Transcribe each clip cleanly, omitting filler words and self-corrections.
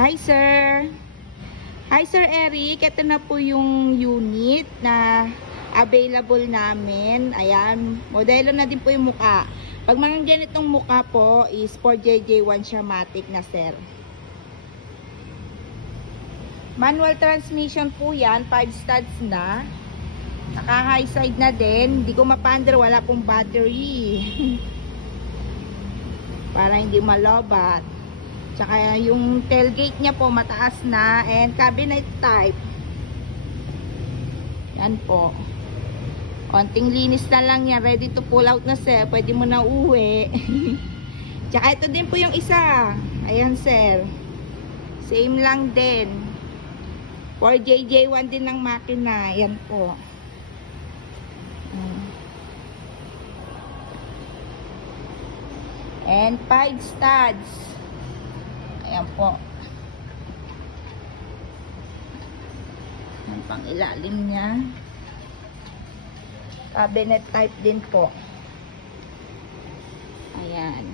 Hi sir! Hi Sir Eric, ito na po yung unit na available namin. Ayan, modelo na din po yung muka. Pag mga ganitong muka po is 4JJ1 siya matic na sir. Manual transmission po yan, 5 studs na. Naka high side na din, hindi ko mapander, wala pong battery. Para hindi malobat. Tsaka yung tailgate niya po mataas na and cabinet type. Yan po. Konting linis na lang yan. Ready to pull out na sir. Pwede mo na uwi. Tsaka ito din po yung isa. Ayan sir. Same lang din. 4JJ1 din ng makina. Yan po. And 5 studs. Ayan po. Ang pang ilalim niya. Cabinet type din po. Ayan.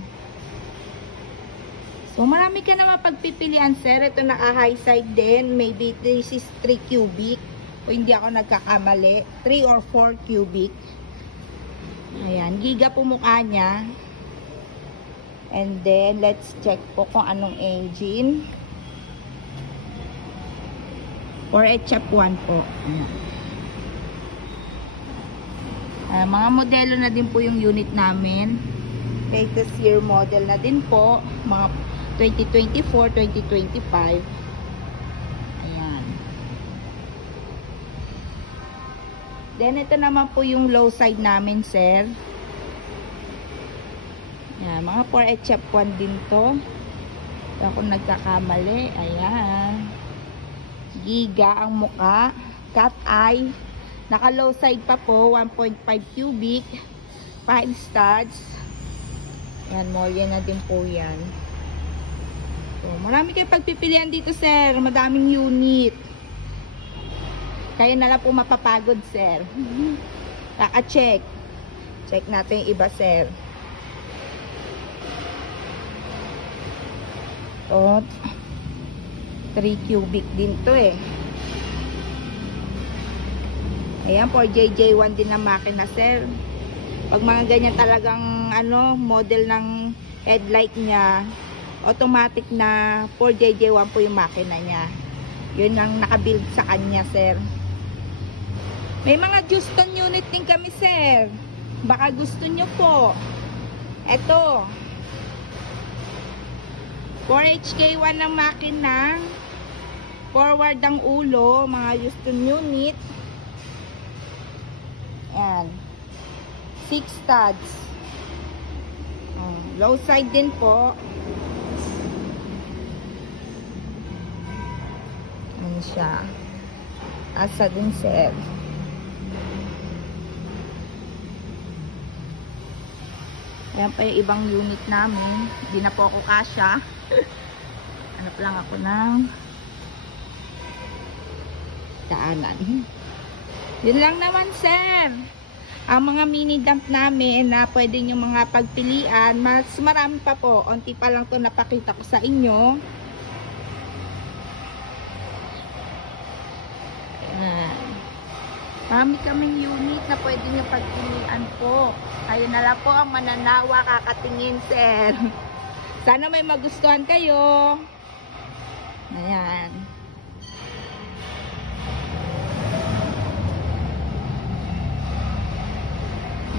So, marami ka na mapagpipilian, sir. Ito naka-high side din. Maybe this is 3 cubic. O hindi ako nagkakamali. 3 or 4 cubic. Ayan. Giga po mukha niya. And then, let's check po kung anong engine. 4HF1 po. Mga modelo na din po yung unit namin. Latest year model na din po. Mga 2024, 2025. Ayan. Then, ito naman po yung low side namin, sir. Ayan, mga 4HF1 din to. Kaya kung nagkakamali, ayan. Giga ang muka. Cat eye. Naka low side pa po. 1.5 cubic. 5 studs. Ayan, molya na din po yan. So, marami kayong pagpipilian dito, sir. Madaming unit. Kaya na lang po mapapagod, sir. Kaka-check. Check natin yung iba, sir. O, 3 cubic din to eh. Ayan, 4JJ1 din ang makina, sir. Pag mga ganyan talagang model ng headlight niya, automatic na 4JJ1 po yung makina niya. Yun ang nakabuild sa kanya, sir. May mga Houston unit din kami, sir. Baka gusto nyo po. Eto. 4HK1 ng makina. Forward ang ulo. Mga Houston unit. Ayan. 6 studs. Low side din po. Ayan siya. Asa din, sir. Ayan pa yung ibang unit namin. Hindi na po ako kasya. Hanap lang ako ng daanan. Yun lang naman, sir. Ang mga mini dump namin na pwede nyo mga pagpilian. Mas marami pa po. Unti pa lang to napakita ko sa inyo. Ayan. Marami kaming unit na pwede nyo pagpilian po. Kayo na lang po ang mananawa kakatingin, sir. Sana may magustuhan kayo. Ayan.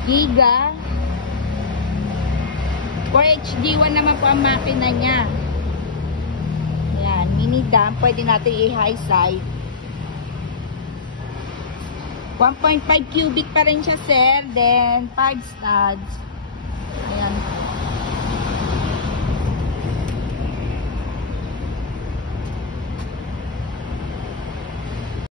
Giga. 4HD1 naman po ang makina niya. Ayan. Mini dump. Pwede natin i-high side. 1.5 cubic pa rin siya, sir. Then, 5 studs. Ayan.